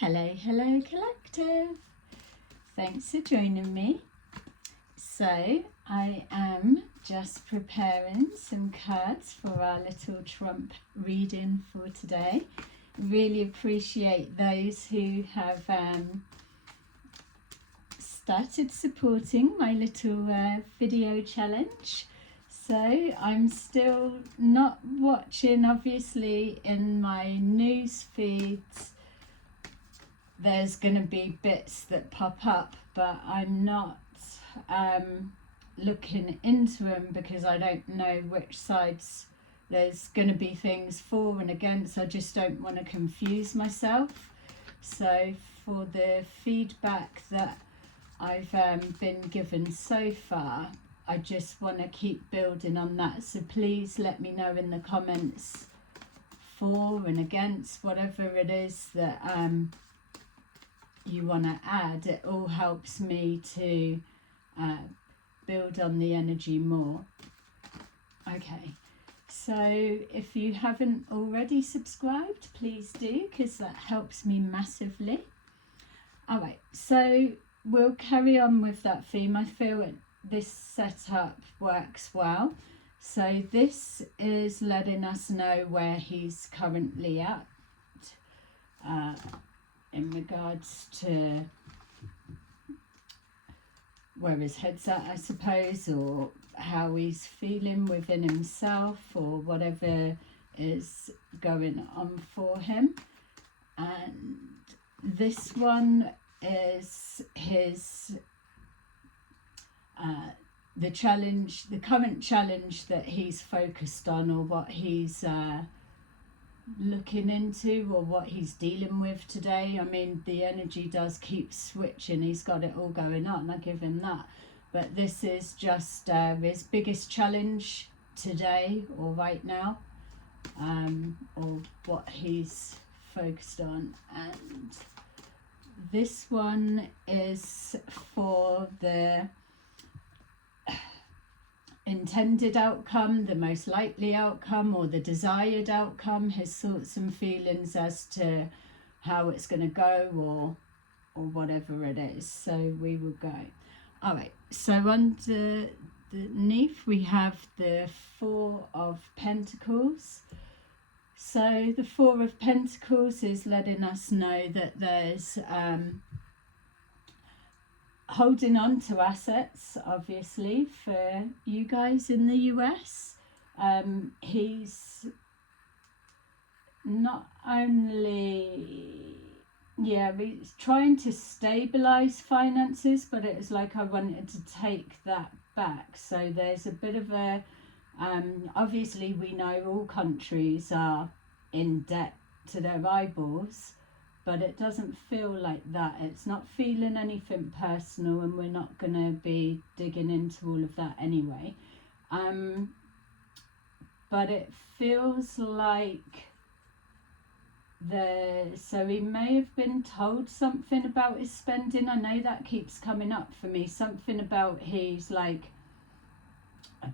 Hello, hello collective. Thanks for joining me. So I am just preparing some cards for our little Trump reading for today. Really appreciate those who have started supporting my little video challenge. So I'm still not watching, obviously, in my news feeds. There's going to be bits that pop up, but I'm not looking into them because I don't know which sides there's going to be things for and against. I just don't want to confuse myself. So for the feedback that I've been given so far, I just want to keep building on that. So please let me know in the comments for and against, whatever it is that you want to add. It all helps me to build on the energy more. Okay, so if you haven't already subscribed, please do, because that helps me massively. All right, so we'll carry on with that theme. I feel this setup works well. So this is letting us know where he's currently at in regards to where his head's at, I suppose, or how he's feeling within himself, or whatever is going on for him. And this one is his the challenge, the current challenge that he's focused on, or what he's looking into, or what he's dealing with today. I mean, the energy does keep switching. He's got it all going on, I give him that. But this is just his biggest challenge today, or right now, or what he's focused on. And this one is for the intended outcome, the most likely outcome, or the desired outcome, his thoughts and feelings as to how it's going to go, or whatever it is. So we will go. All right, so underneath we have the Four of Pentacles. So the Four of Pentacles is letting us know that there's holding on to assets, obviously, for you guys in the US. He's not only, he's trying to stabilize finances, but it was like I wanted to take that back. So there's a bit of a, obviously we know all countries are in debt to their eyeballs, but it doesn't feel like that. It's not feeling anything personal, and we're not going to be digging into all of that anyway. But it feels like so he may have been told something about his spending. I know that keeps coming up for me. Something about he's like a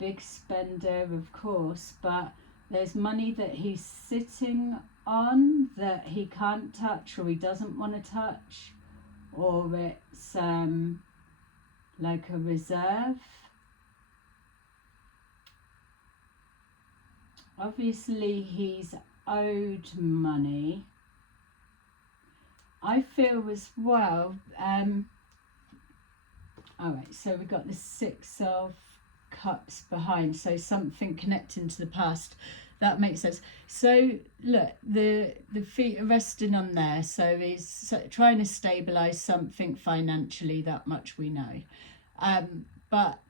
big spender, of course, but there's money that he's sitting on that he can't touch, or he doesn't want to touch, or it's like a reserve. Obviously he's owed money, I feel, as well. All right, so we've got the Six of Cups behind, so something connecting to the past. That makes sense. So look, the feet are resting on there, so he's trying to stabilize something financially, that much we know. But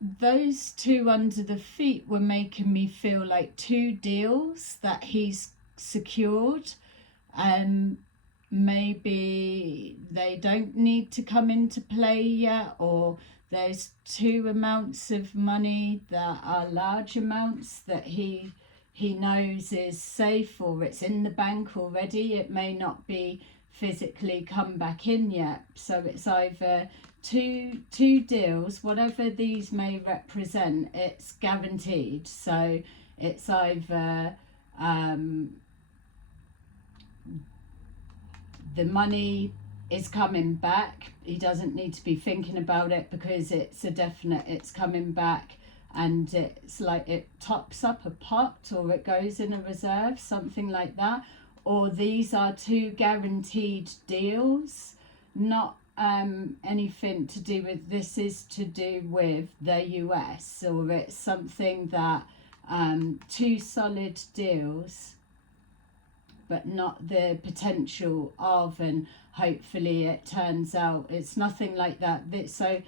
those two under the feet were making me feel like two deals that he's secured. Maybe they don't need to come into play yet, or there's two amounts of money that are large amounts that he knows is safe, or it's in the bank already. It may not be physically come back in yet. So it's either two deals, whatever these may represent, it's guaranteed. So it's either the money is coming back. He doesn't need to be thinking about it because it's a definite, it's coming back, and it's like it tops up a pot or it goes in a reserve, something like that. Or these are 2 guaranteed deals, not anything to do with, this is to do with the US, or it's something that 2 solid deals, but not the potential of, and hopefully it turns out it's nothing like that. So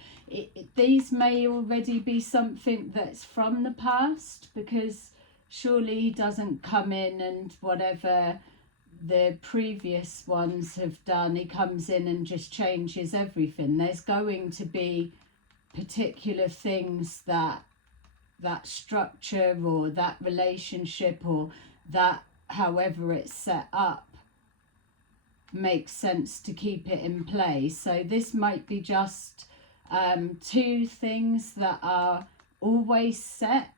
these may already be something that's from the past, because surely he doesn't come in and whatever the previous ones have done, he comes in and just changes everything. There's going to be particular things that structure or that relationship or that however it's set up makes sense to keep it in place. So this might be just 2 things that are always set,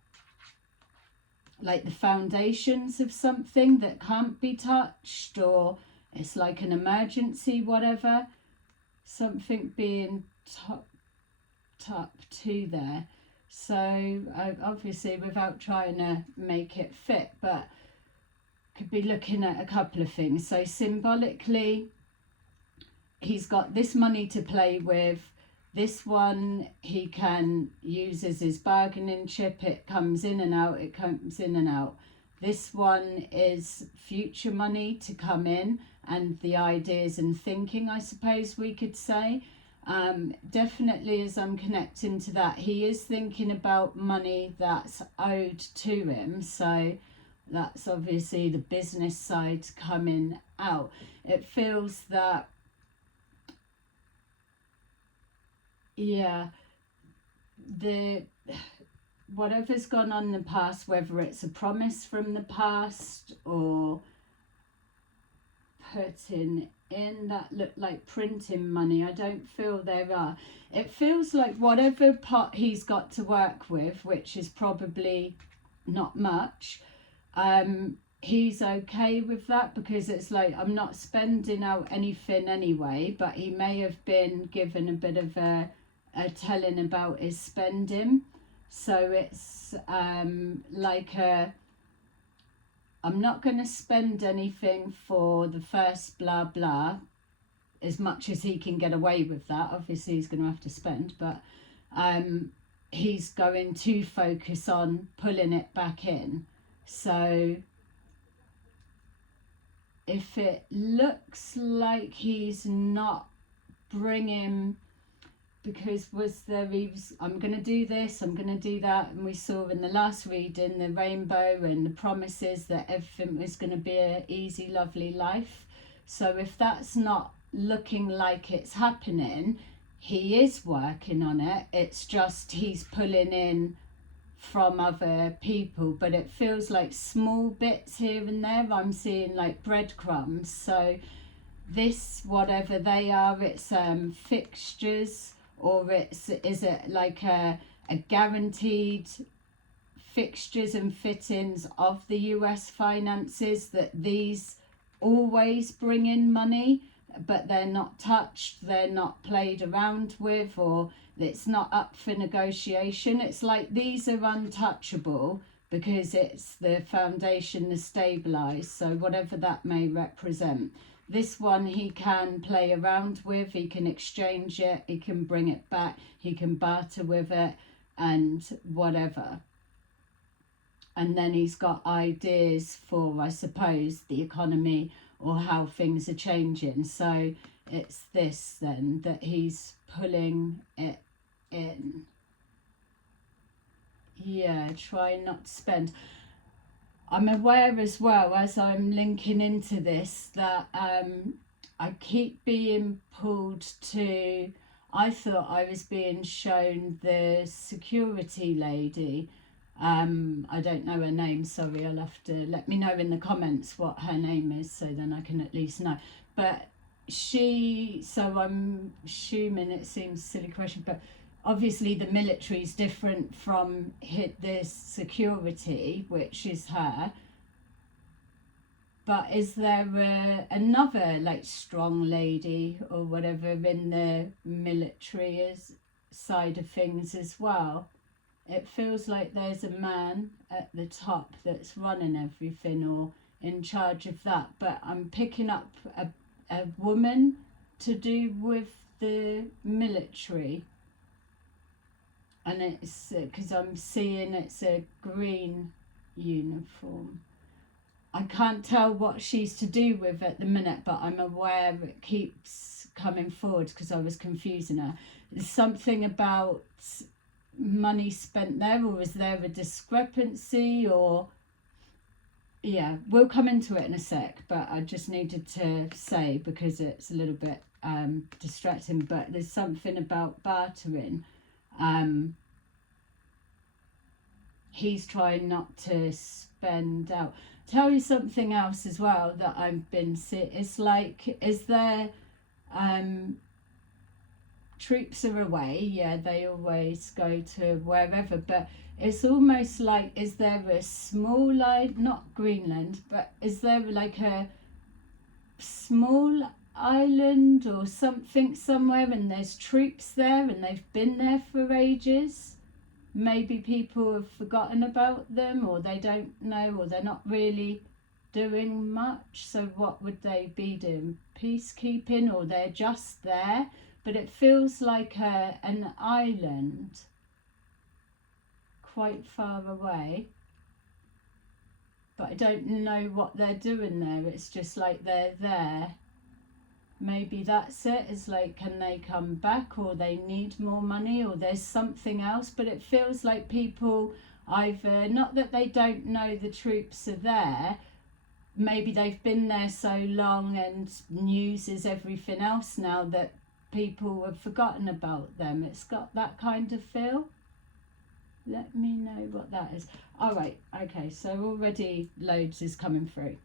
like the foundations of something that can't be touched, or it's like an emergency, whatever, something being top to there. So obviously without trying to make it fit, but could be looking at a couple of things. So symbolically, he's got this money to play with. This one he can use as his bargaining chip. It comes in and out, it comes in and out. This one is future money to come in, and the ideas and thinking, I suppose we could say. Definitely as I'm connecting to that, he is thinking about money that's owed to him. So that's obviously the business side coming out. It feels that, yeah, whatever's gone on in the past, whether it's a promise from the past or putting in, that look like printing money, I don't feel there are. It feels like whatever pot he's got to work with, which is probably not much, he's okay with that, because it's like, I'm not spending out anything anyway, but he may have been given a bit of a telling about his spending. So it's like I'm not going to spend anything for the first blah blah, as much as he can get away with that. Obviously he's going to have to spend, but he's going to focus on pulling it back in. So if it looks like he's not bringing, because I'm going to do this, I'm going to do that, and we saw in the last reading the rainbow and the promises that everything was going to be an easy, lovely life. So if that's not looking like it's happening, he is working on it. It's just he's pulling in from other people, but it feels like small bits here and there. I'm seeing like breadcrumbs. So this, whatever they are, it's fixtures, or is it like a guaranteed fixtures and fittings of the US finances, that these always bring in money, but they're not touched, they're not played around with, or it's not up for negotiation. It's like these are untouchable because it's the foundation, the stabilised, so whatever that may represent. This one he can play around with, he can exchange it, he can bring it back, he can barter with it and whatever. And then he's got ideas for, I suppose, the economy or how things are changing. So it's this then that he's pulling it in. Yeah, try not to spend. I'm aware as well, as I'm linking into this, that I keep being pulled to, I thought I was being shown the security lady. I don't know her name, sorry, you'll have to let me know in the comments what her name is, so then I can at least know. But so I'm assuming, it seems a silly question, but obviously the military is different from this security, which is her. But is there another like strong lady or whatever in the military side of things as well? It feels like there's a man at the top that's running everything or in charge of that. But I'm picking up a woman to do with the military. And it's because I'm seeing it's a green uniform. I can't tell what she's to do with at the minute, but I'm aware it keeps coming forward because I was confusing her. There's something about money spent there, or is there a discrepancy, or yeah, we'll come into it in a sec, but I just needed to say because it's a little bit distracting, but there's something about bartering. He's trying not to spend out. Tell you something else as well that I've been seeing. It's like, is there troops are away, yeah, they always go to wherever, but it's almost like, is there a small line, not Greenland, but is there like a small island or something somewhere and there's troops there and they've been there for ages? Maybe people have forgotten about them, or they don't know, or they're not really doing much. So what would they be doing? Peacekeeping, or they're just there? But it feels like an island quite far away. But I don't know what they're doing there. It's just like they're there. Maybe that's it. It's like, can they come back, or they need more money, or there's something else. But it feels like people either, not that they don't know the troops are there, maybe they've been there so long and news is everything else now that people have forgotten about them. It's got that kind of feel. Let me know what that is. All right, okay, so already loads is coming through.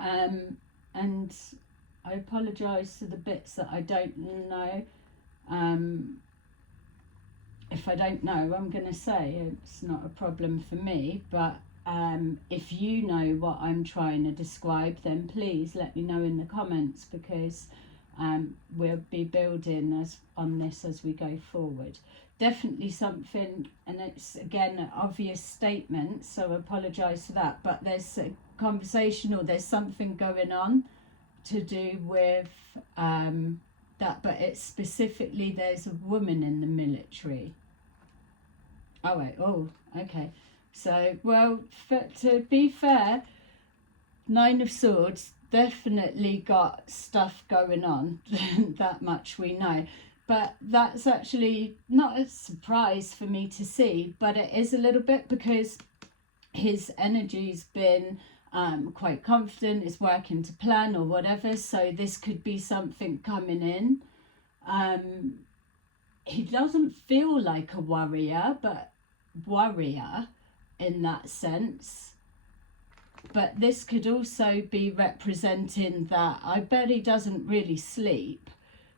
And I apologise for the bits that I don't know. If I don't know, I'm going to say it's not a problem for me, but if you know what I'm trying to describe, then please let me know in the comments, because we'll be building on this as we go forward. Definitely something, and it's again an obvious statement, so I apologise for that, but there's a conversation or there's something going on to do with that, but it's specifically there's a woman in the military. Oh wait, oh okay, so well, to be fair, Nine of Swords definitely got stuff going on. That much we know, but that's actually not a surprise for me to see, but it is a little bit, because his energy's been quite confident, is working to plan or whatever, so this could be something coming in. He doesn't feel like a warrior, but warrior in that sense. But this could also be representing that I bet he doesn't really sleep.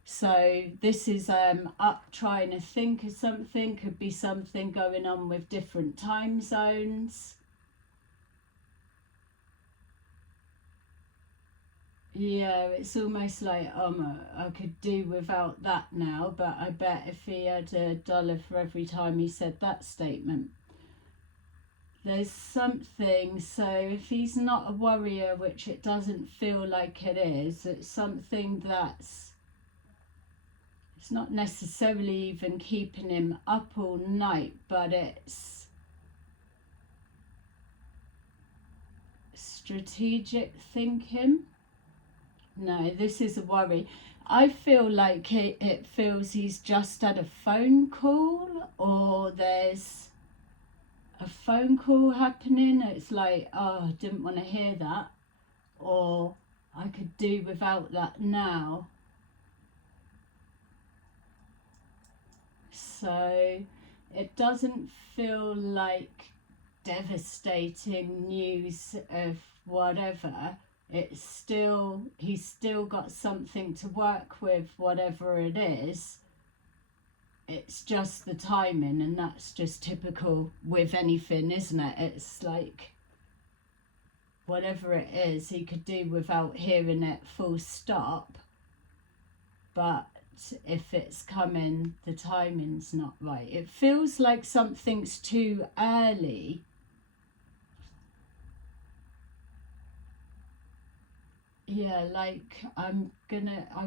So this is up trying to think of something. Could be something going on with different time zones. Yeah, it's almost like I could do without that now, but I bet if he had $1 for every time he said that statement. There's something, so if he's not a warrior, which it doesn't feel like it is, it's something that's, it's not necessarily even keeping him up all night, but it's strategic thinking. No, this is a worry. I feel like it feels he's just had a phone call, or there's a phone call happening. It's like, oh, I didn't want to hear that, or I could do without that now. So it doesn't feel like devastating news of whatever. It's still, he's still got something to work with, whatever it is. It's just the timing, and that's just typical with anything, isn't it? It's like, whatever it is, he could do without hearing it full stop. But if it's coming, the timing's not right. It feels like something's too early. Yeah, like I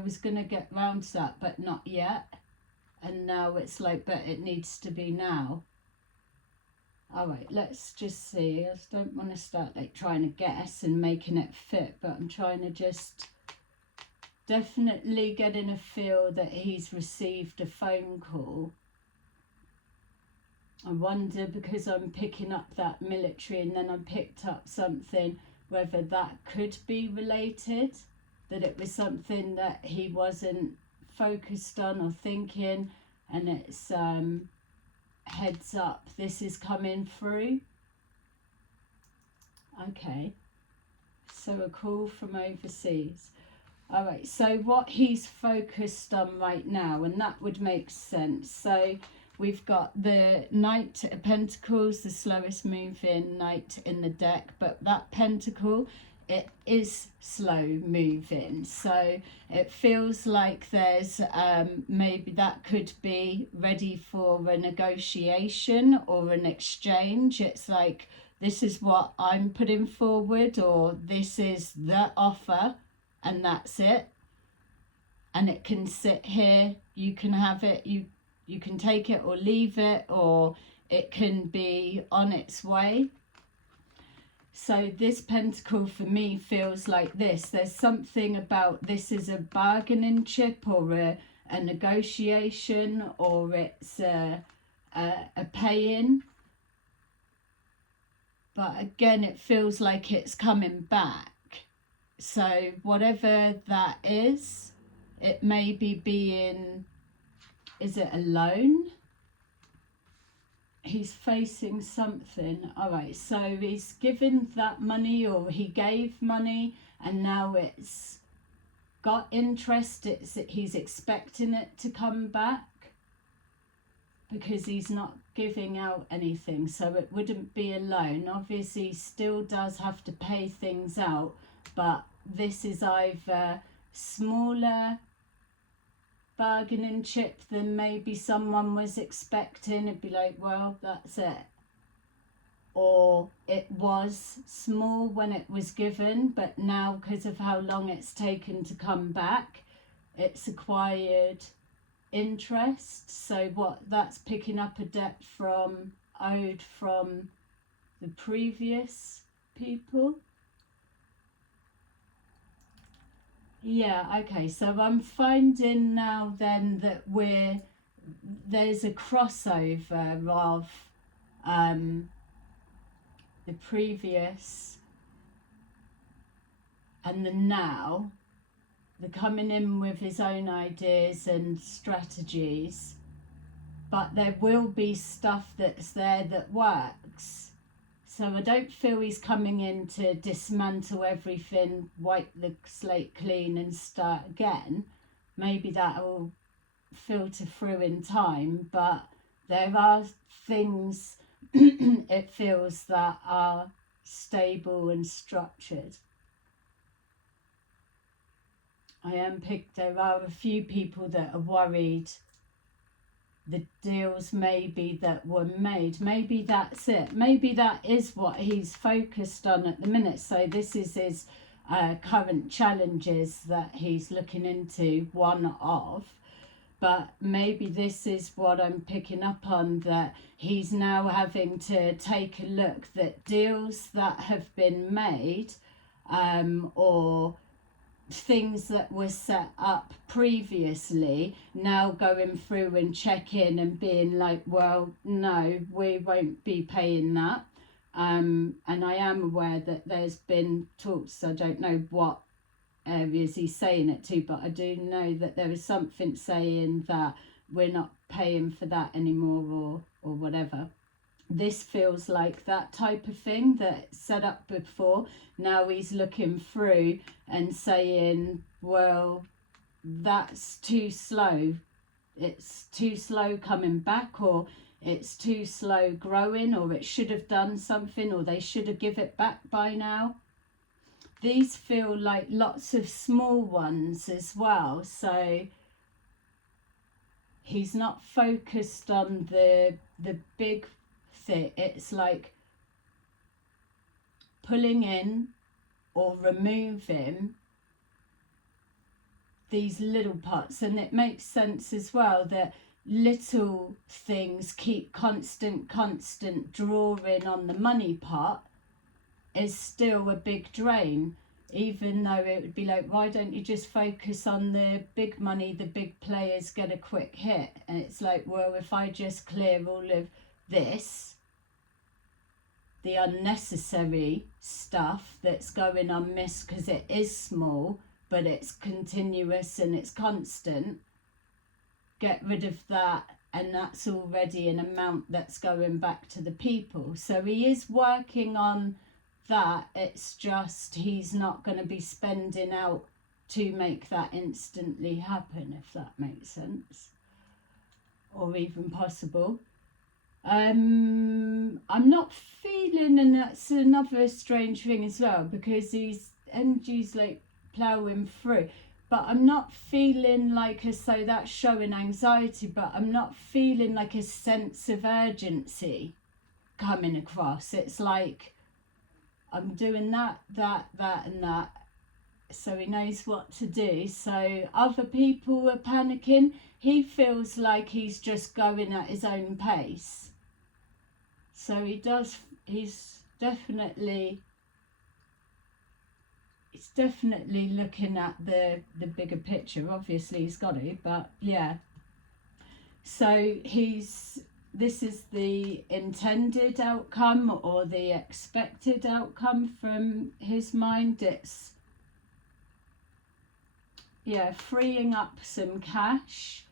was gonna get round to that, but not yet. And now it's like, but it needs to be now. All right, let's just see. I just don't want to start like trying to guess and making it fit, but I'm trying to just definitely getting a feel that he's received a phone call. I wonder, because I'm picking up that military and then I picked up something, whether that could be related, that it was something that he wasn't focused on or thinking, and it's heads up, this is coming through. Okay, so a call from overseas. All right, so what he's focused on right now, and that would make sense. So we've got the Knight of Pentacles, the slowest moving knight in the deck, but that pentacle, it is slow moving. So it feels like there's maybe that could be ready for a negotiation or an exchange. It's like, this is what I'm putting forward, or this is the offer, and that's it. And it can sit here, you can have it, you can take it or leave it, or it can be on its way. So this pentacle for me feels like this. There's something about this is a bargaining chip, or a negotiation, or it's a pay-in. But again, it feels like it's coming back. So whatever that is, it may be being, is it a loan? He's facing something. All right, so he's given that money, or he gave money, and now it's got interest. He's expecting it to come back, because he's not giving out anything, so it wouldn't be a loan. Obviously he still does have to pay things out, but this is either smaller bargaining chip than maybe someone was expecting. It'd be like, well, that's it. Or it was small when it was given, but now because of how long it's taken to come back, it's acquired interest. So what, that's picking up a debt from owed from the previous people. Yeah, okay, so I'm finding now then that there's a crossover of the previous and the now. They're coming in with his own ideas and strategies, but there will be stuff that's there that works. So I don't feel he's coming in to dismantle everything, wipe the slate clean and start again. Maybe that will filter through in time, but there are things it feels that are stable and structured. There are a few people that are worried the deals maybe that were made, maybe that's it, maybe that is what he's focused on at the minute. So this is his current challenges that he's looking into, one of, but maybe this is what I'm picking up on, that he's now having to take a look that deals that have been made, or things that were set up previously, now going through and checking and being like, well, no, we won't be paying that. And I am aware that there's been talks, I don't know what areas he's saying it to, but I do know that there is something saying that we're not paying for that anymore, or whatever. This feels like that type of thing that set up before. Now he's looking through and saying, well, that's too slow. It's too slow coming back, or it's too slow growing, or it should have done something, or they should have give it back by now. these feel like lots of small ones as well. So he's not focused on the big thing. It's like pulling in or removing these little pots. And it makes sense as well that little things keep constant drawing on the money pot is still a big drain, even though it would be like, why don't you just focus on the big money, the big players get a quick hit? And it's like, well, if I just clear all of this, the unnecessary stuff that's going unmissed because it is small but it's continuous and it's constant, get rid of that, and that's already an amount that's going back to the people. So he is working on that. It's just he's not going to be spending out to make that instantly happen, if that makes sense, or even possible. I'm not feeling, and that's another strange thing as well, because he's energy's like ploughing through, but I'm not feeling like so that's showing anxiety, but I'm not feeling like a sense of urgency coming across. It's like I'm doing that and that, so he knows what to do. So other people are panicking. He feels like he's just going at his own pace. So he's definitely looking at the bigger picture. Obviously he's got to, but yeah. So this is the intended outcome or the expected outcome from his mind. It's, yeah, freeing up some cash.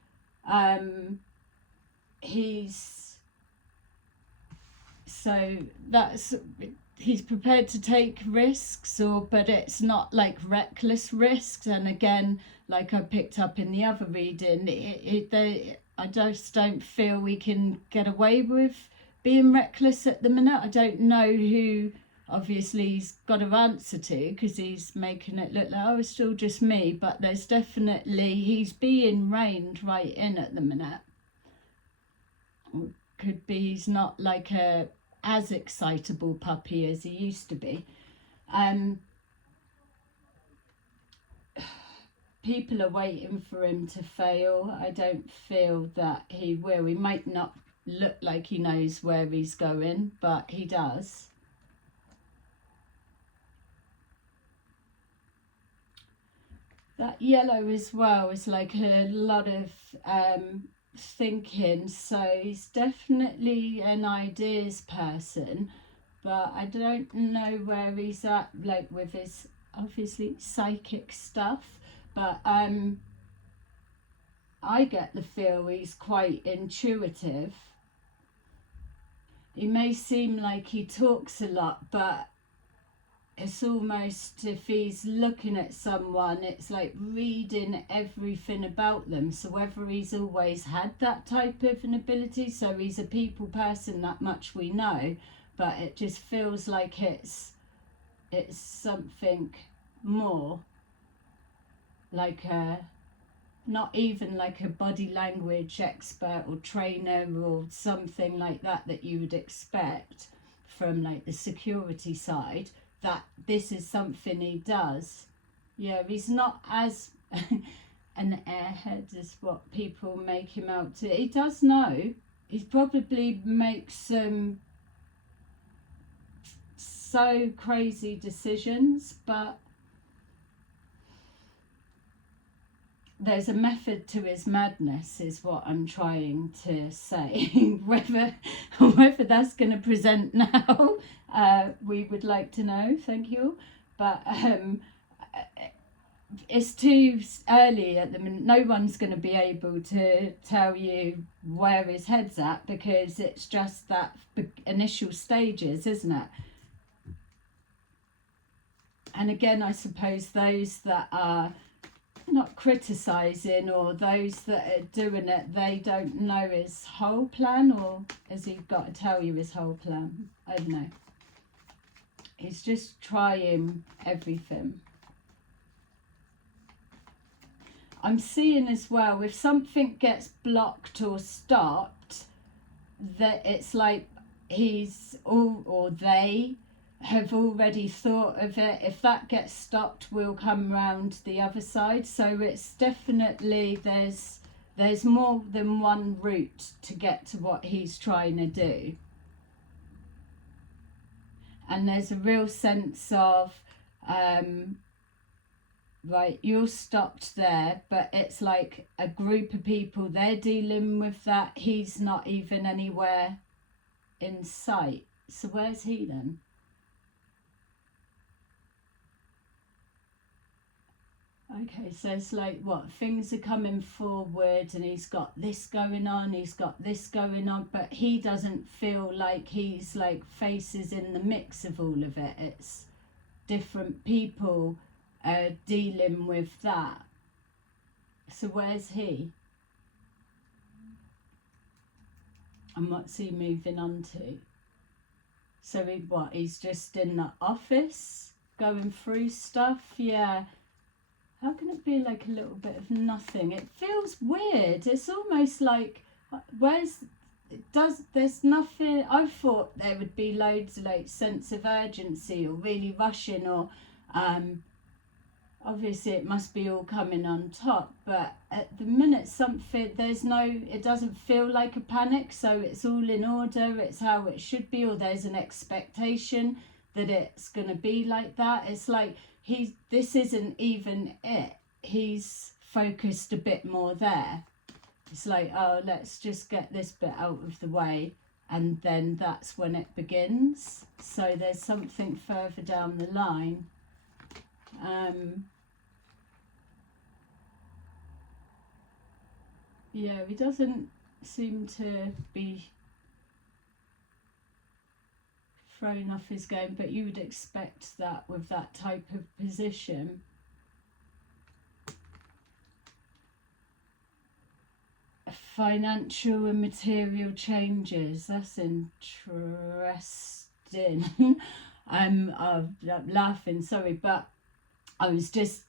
He's prepared to take risks, but it's not like reckless risks. And again, like I picked up in the other reading, I just don't feel we can get away with being reckless at the minute. I don't know who, obviously he's got to answer to, because he's making it look like, oh, it's still just me, but there's definitely, he's being reined right in at the minute. Could be he's not like as excitable puppy as he used to be. People are waiting for him to fail. I don't feel that he will. He might not look like he knows where he's going, but he does. That yellow as well is like a lot of thinking. So he's definitely an ideas person, but I don't know where he's at, like with his obviously psychic stuff. But I get the feel he's quite intuitive. He may seem like he talks a lot, but it's almost, if he's looking at someone, it's like reading everything about them. So whether he's always had that type of an ability, so he's a people person, that much we know, but it just feels like it's something more, like not even like a body language expert or trainer or something like that you would expect from like the security side, that this is something he does. Yeah, he's not as an airhead as what people make him out to. He does know. He probably makes some so crazy decisions, but there's a method to his madness, is what I'm trying to say. whether that's going to present now, we would like to know. Thank you. But it's too early at the minute. No one's going to be able to tell you where his head's at, because it's just that initial stages, isn't it? And again, I suppose those that are not criticising, or those that are doing it, they don't know his whole plan, or has he got to tell you his whole plan? I don't know. He's just trying everything. I'm seeing as well, if something gets blocked or stopped, that it's like he's or they have already thought of it. If that gets stopped, we'll come round the other side. So it's definitely, there's more than one route to get to what he's trying to do. And there's a real sense of right, you're stopped there, but it's like a group of people, they're dealing with that. He's not even anywhere in sight. So where's he then? Okay, so it's like, what, things are coming forward and he's got this going on, he's got this going on, but he doesn't feel like he's like faces in the mix of all of it. It's different people dealing with that. So where's he? And what's he moving on to? So he's just in the office going through stuff? Yeah. How can it be like a little bit of nothing? It feels weird. It's almost like, there's nothing. I thought there would be loads of like sense of urgency or really rushing, or obviously it must be all coming on top, but at the minute it doesn't feel like a panic, so it's all in order, it's how it should be, or there's an expectation that it's going to be like that. It's like this isn't even it. He's focused a bit more there. It's like, oh, let's just get this bit out of the way, and then that's when it begins. So there's something further down the line. Yeah, he doesn't seem to be thrown off his game, but you would expect that with that type of position. Financial and material changes, that's interesting. I'm laughing, sorry, but I was just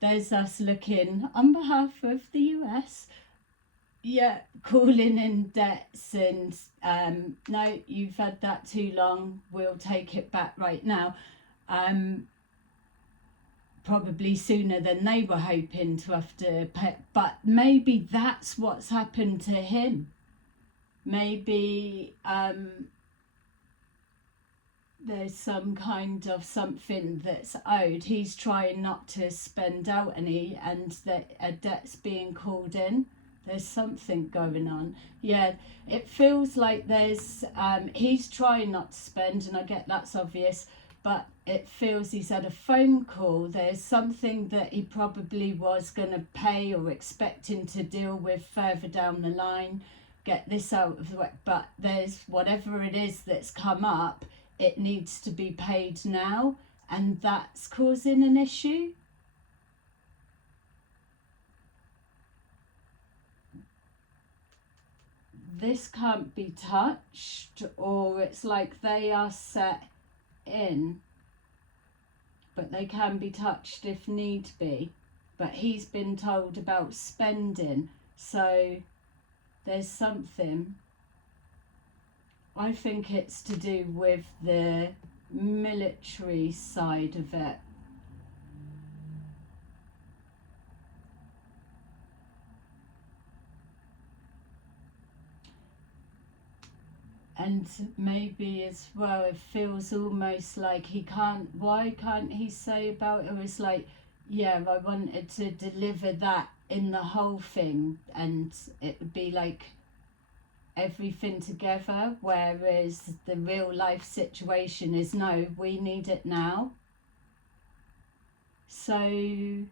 there's us looking on behalf of the US, yeah, calling in debts and no, you've had that too long, we'll take it back right now. Probably sooner than they were hoping to have to pay, but maybe that's what's happened to him. Maybe there's some kind of something that's owed. He's trying not to spend out any, and that a debt's being called in. There's something going on. Yeah, it feels like there's he's trying not to spend, and I get that's obvious, but it feels he's had a phone call. There's something that he probably was going to pay or expecting to deal with further down the line, get this out of the way, but there's whatever it is that's come up, it needs to be paid now, and that's causing an issue. This can't be touched, or it's like they are set in, but they can be touched if need be. But he's been told about spending, so there's something. I think it's to do with the military side of it. And maybe as well, it feels almost like why can't he say about it? It's like, yeah, I wanted to deliver that in the whole thing, and it would be like everything together, whereas the real life situation is, no, we need it now. So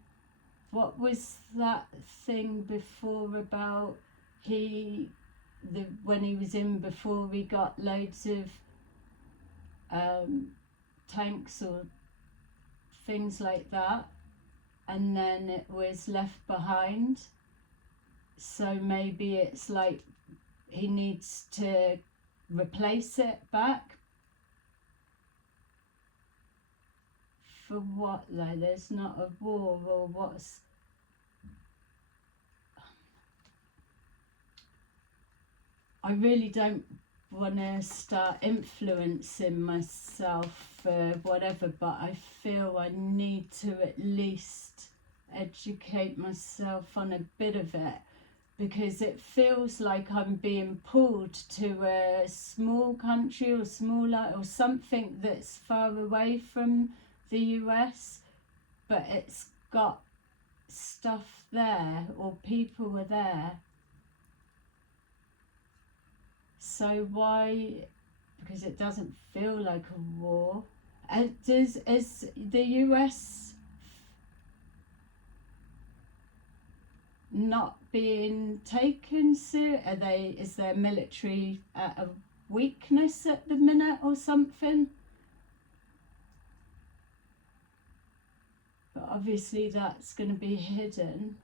what was that thing before about when he was in before, we got loads of tanks or things like that, and then it was left behind. So maybe it's like he needs to replace it back, for what though? There's not a war, or what's... I really don't want to start influencing myself for whatever, but I feel I need to at least educate myself on a bit of it, because it feels like I'm being pulled to a small country or smaller or something that's far away from the US, but it's got stuff there, or people are there. So why? Because it doesn't feel like a war. Is the US not being taken seriously? Is their military at a weakness at the minute or something? But obviously that's going to be hidden.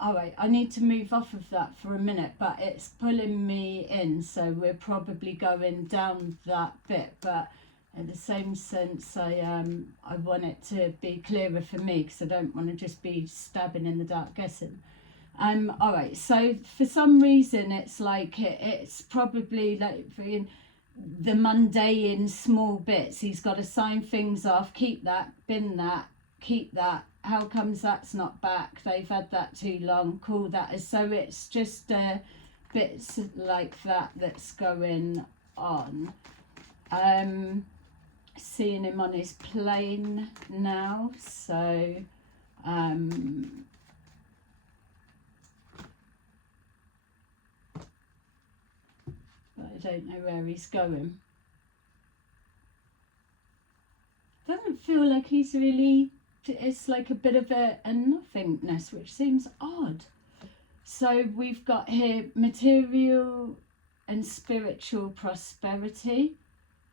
Alright, I need to move off of that for a minute, but it's pulling me in, so we're probably going down that bit, but in the same sense I want it to be clearer for me, because I don't want to just be stabbing in the dark guessing. Alright, so for some reason it's like it's probably like the mundane small bits. He's got to sign things off, keep that, bin that, keep that. How comes that's not back? They've had that too long. Cool, that is. So it's just bits like that that's going on. Seeing him on his plane now, so but I don't know where he's going. Doesn't feel like he's really... It's like a bit of a nothingness, which seems odd. So we've got here material and spiritual prosperity.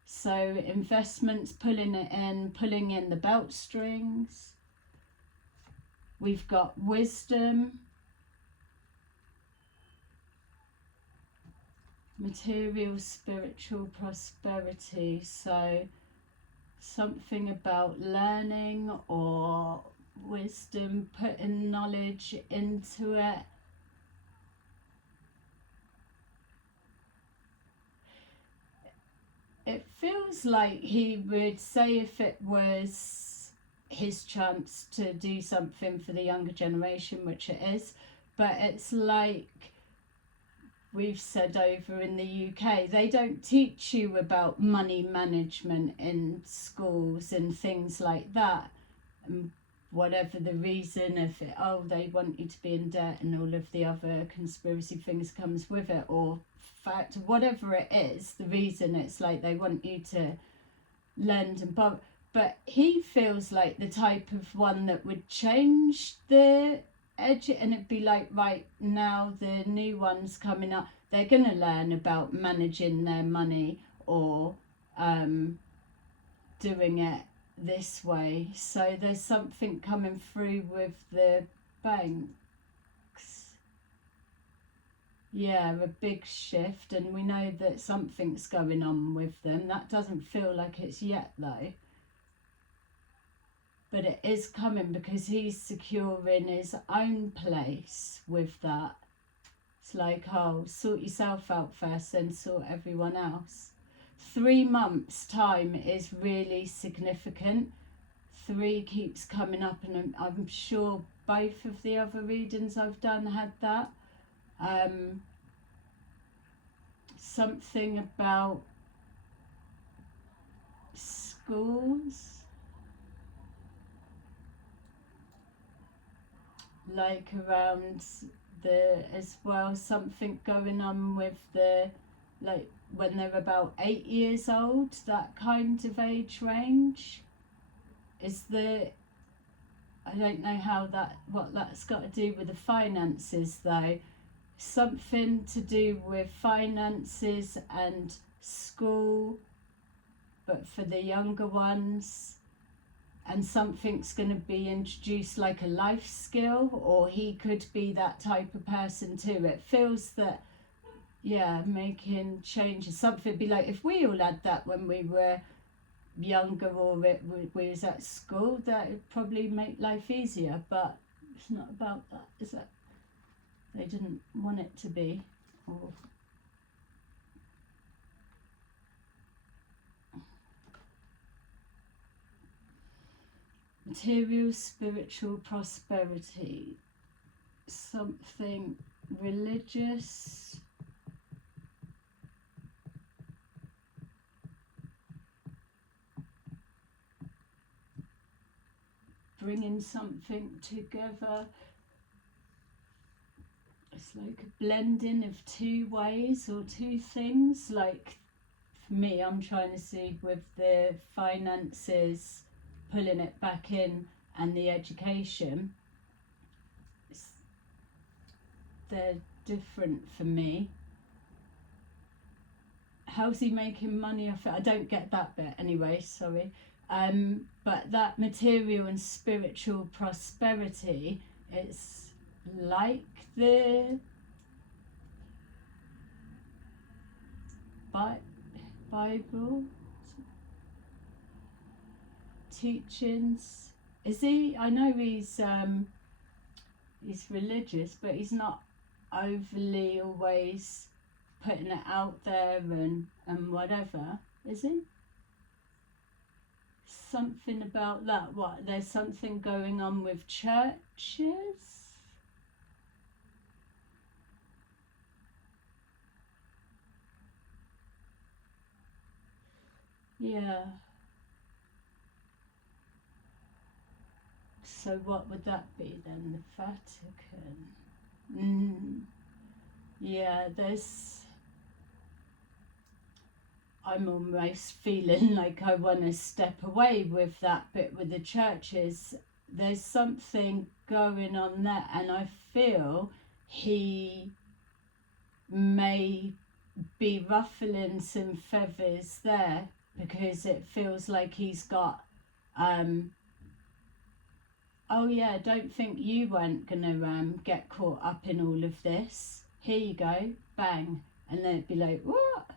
So investments, pulling it in, pulling in the belt strings. We've got wisdom, material, spiritual prosperity. So something about learning or wisdom, putting knowledge into it. It feels like he would say, if it was his chance to do something for the younger generation, which it is, but it's like we've said over in the UK, they don't teach you about money management in schools and things like that. And whatever the reason, if it, they want you to be in debt and all of the other conspiracy things comes with it, or fact, whatever it is, the reason, it's like they want you to lend and borrow. But he feels like the type of one that would change the edge, and it'd be like, right now the new ones coming up, they're going to learn about managing their money, or doing it this way. So there's something coming through with the banks. Yeah, a big shift, and we know that something's going on with them. That doesn't feel like it's yet though. But it is coming, because he's securing his own place with that. It's like, sort yourself out first, then sort everyone else. 3 months' time is really significant. 3 keeps coming up, and I'm sure both of the other readings I've done had that. Something about schools. Like around as well, something going on with the, like when they're about 8 years old, that kind of age range is I don't know what that's got to do with the finances though. Something to do with finances and school, but for the younger ones. And something's going to be introduced, like a life skill, or he could be that type of person too. It feels that, yeah, making changes. Something be like, if we all had that when we were younger, or we was at school, that would probably make life easier, but it's not about that, is it? They didn't want it to be. Or material, spiritual prosperity, something religious, bringing something together. It's like a blending of two ways or two things. Like for me, I'm trying to see with the finances, pulling it back in, and the education. They're different for me. How's he making money off it? I don't get that bit anyway, sorry. But that material and spiritual prosperity, it's like the Bible teachings. Is he? I know he's religious, but he's not overly always putting it out there and whatever, is he? Something about that. What? There's something going on with churches? Yeah. So what would that be then? The Vatican. Yeah, I'm almost feeling like I want to step away with that bit with the churches. There's something going on there, and I feel he may be ruffling some feathers there, because it feels like he's got oh yeah, don't think you weren't gonna get caught up in all of this. Here you go, bang. And then it'd be like, what?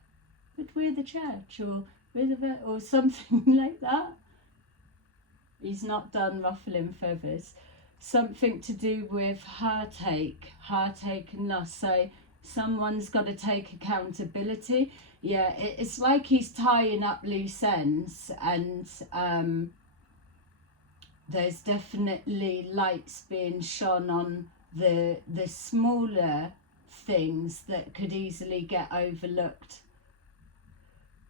But we're the church, or we're the or something like that. He's not done ruffling feathers. Something to do with heartache and loss. So someone's got to take accountability. Yeah, it's like he's tying up loose ends, and there's definitely lights being shone on the smaller things that could easily get overlooked.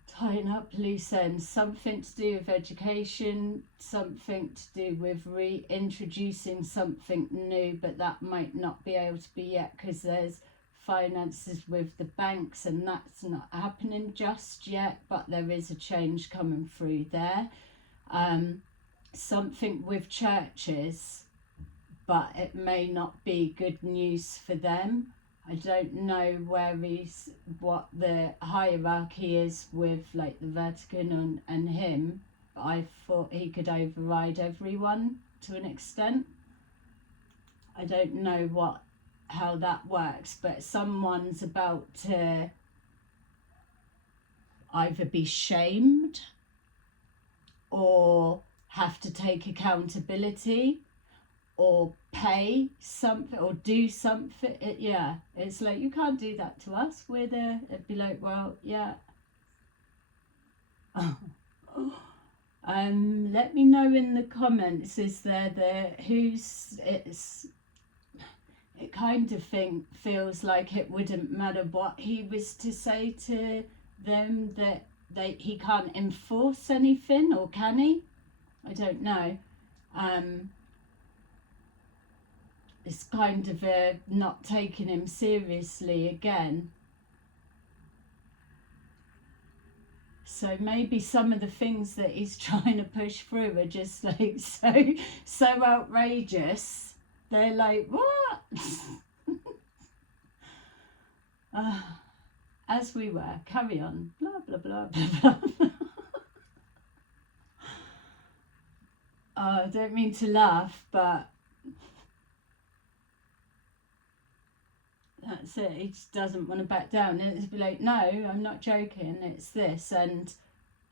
Tying up loose ends, something to do with education, something to do with reintroducing something new, but that might not be able to be yet, because there's finances with the banks, and that's not happening just yet, but there is a change coming through there. Something with churches, but it may not be good news for them. I don't know what the hierarchy is with like the Vatican and him, but I thought he could override everyone to an extent. I don't know how that works, but someone's about to either be shamed or have to take accountability or pay something or do something. Yeah, it's like, you can't do that to us, we're there. It'd be like, well, yeah. Let me know in the comments, is there it kind of feels like it wouldn't matter what he was to say to them, that he can't enforce anything, or can he? I don't know. It's kind of not taking him seriously again. So maybe some of the things that he's trying to push through are just like so outrageous. They're like, what? As we were, carry on, blah blah blah blah blah. I don't mean to laugh, but that's it. He just doesn't want to back down. And it's be like, no, I'm not joking, it's this. And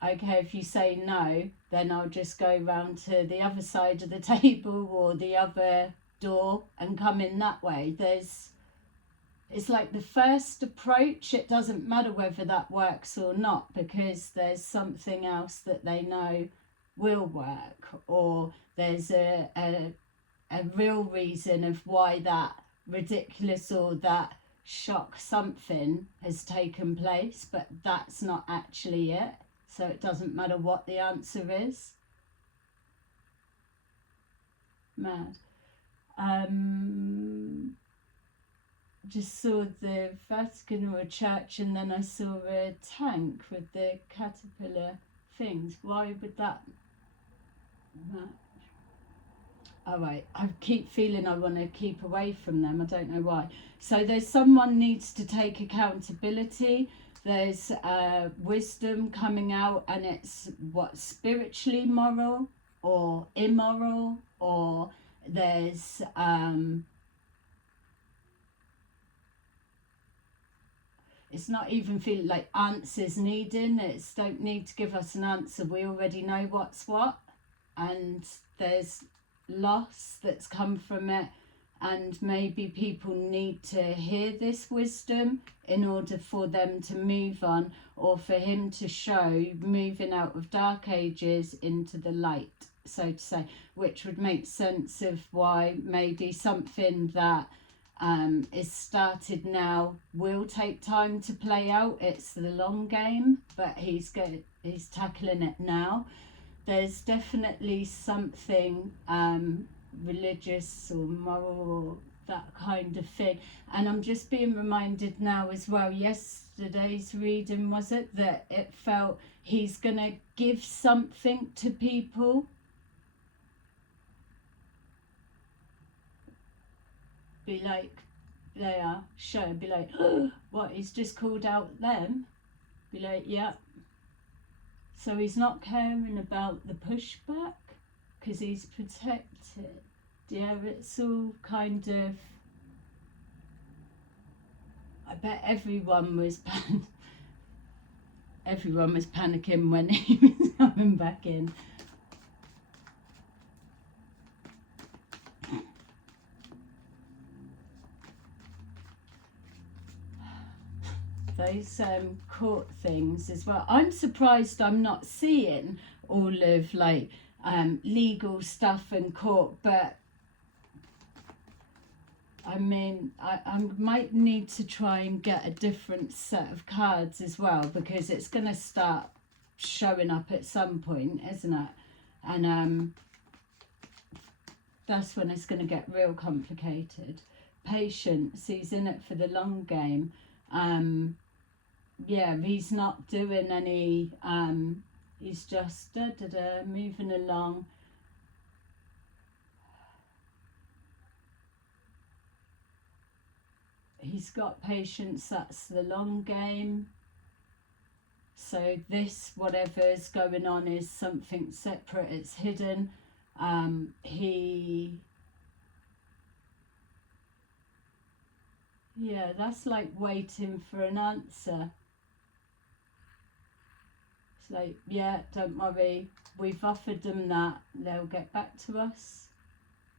okay, if you say no, then I'll just go round to the other side of the table or the other door and come in that way. It's like the first approach, it doesn't matter whether that works or not, because there's something else that they know will work, or there's a real reason of why that ridiculous or that shock something has taken place, but that's not actually it. So it doesn't matter what the answer is. Mad. Just saw the Vatican or a church, and then I saw a tank with the caterpillar things. Why would that match? All right, I keep feeling I want to keep away from them. I don't know why. So there's someone needs to take accountability. There's wisdom coming out, and it's what, spiritually moral or immoral, or there's it's not even feeling like answers needing. It's don't need to give us an answer. We already know what's what, and there's loss that's come from it, and maybe people need to hear this wisdom in order for them to move on, or for him to show moving out of dark ages into the light, so to say, which would make sense of why maybe something that is started now will take time to play out. It's the long game, but he's tackling it now. There's definitely something religious or moral or that kind of thing. And I'm just being reminded now as well, yesterday's reading, was it, that it felt he's going to give something to people. Be like, they are, show, be like, oh, what, he's just called out them? Be like, yeah. So he's not caring about the pushback because he's protected. Yeah, it's all kind of, I bet everyone was panicking when he was coming back in. Those court things as well. I'm surprised I'm not seeing all of like legal stuff in court, but I mean, I might need to try and get a different set of cards as well, because it's going to start showing up at some point, isn't it? And that's when it's going to get real complicated. Patience, he's in it for the long game. Yeah, he's not doing any, he's just moving along. He's got patience, that's the long game. So this, whatever's going on, is something separate, it's hidden. Yeah, that's like waiting for an answer. It's like, yeah, don't worry, we've offered them that, they'll get back to us.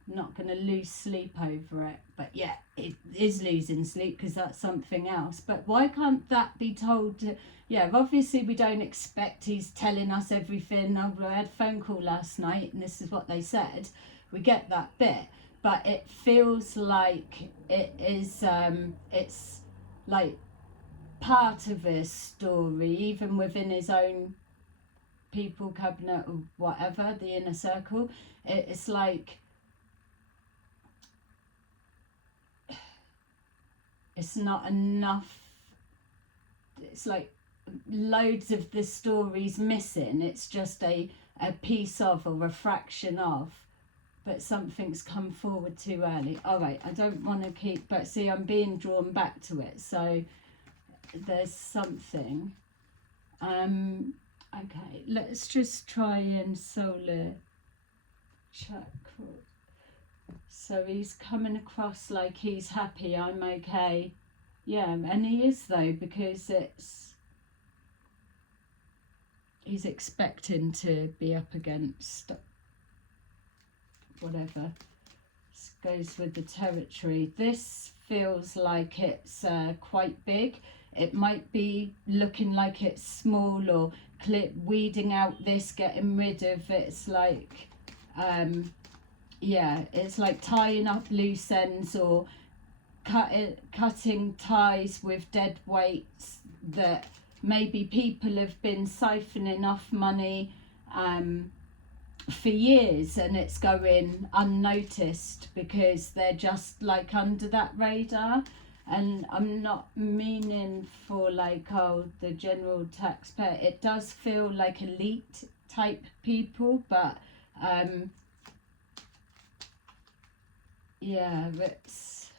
I'm not going to lose sleep over it, but yeah, it is losing sleep because that's something else. But why can't that be told to, yeah, obviously we don't expect he's telling us everything. I had a phone call last night and this is what they said. We get that bit, but it feels like it is, it's like part of a story, even within his own people cabinet or whatever, the inner circle. It's like, it's not enough. It's like loads of the stories missing. It's just a piece of, or a fraction of, but something's come forward too early. All right, I don't want to keep, but see, I'm being drawn back to it. So there's something. Okay, let's just try and solar chakra. So he's coming across like he's happy, I'm okay. Yeah, and he is though, because he's expecting to be up against whatever. This goes with the territory. This feels like it's quite big. It might be looking like it's small, or weeding out this, getting rid of it's like yeah, it's like tying up loose ends, or cutting ties with dead weights that maybe people have been siphoning off money for years, and it's going unnoticed because they're just like under that radar. And I'm not meaning for like, oh, the general taxpayer. It does feel like elite type people, but yeah, it's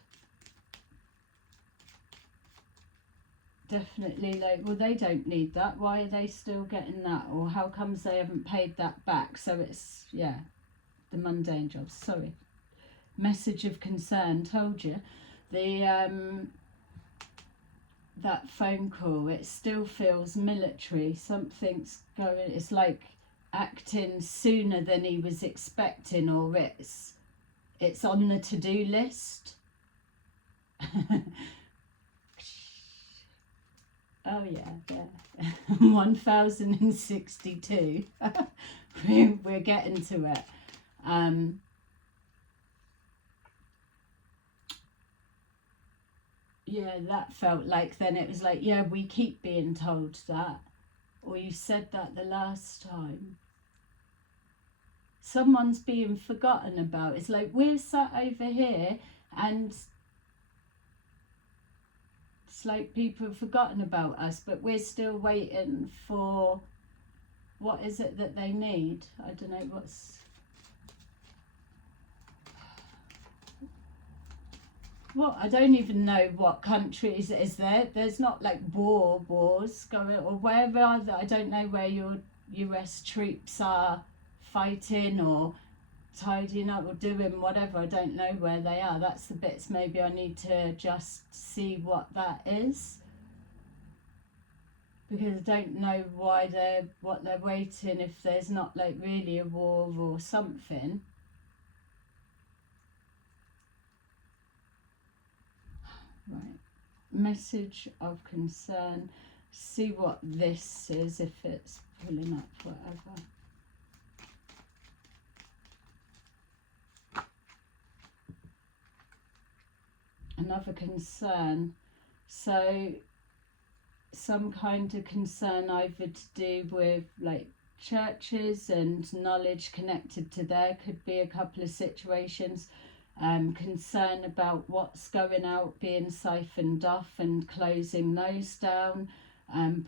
definitely like, well, they don't need that. Why are they still getting that? Or how comes they haven't paid that back? So it's, yeah, the mundane jobs. Sorry. Message of concern, told you. The that phone call, it still feels military. Something's going, it's like acting sooner than he was expecting, or it's on the to-do list. Oh yeah. 1062. We're getting to it. Yeah, that felt like, then it was like, yeah, we keep being told that, or you said that the last time. Someone's being forgotten about. It's like we're sat over here, and it's like people have forgotten about us, but we're still waiting for, what is it that they need? I don't know what's... Well, I don't even know what countries is there. There's not like wars going, or wherever are they? I don't know where your US troops are fighting or tidying up or doing whatever. I don't know where they are. That's the bits maybe I need to just see what that is, because I don't know why what they're waiting, if there's not like really a war or something. Right, message of concern. See what this is, if it's pulling up, whatever. Another concern. So some kind of concern either to do with like churches and knowledge connected to there. Could be a couple of situations. Concern about what's going out being siphoned off and closing those down,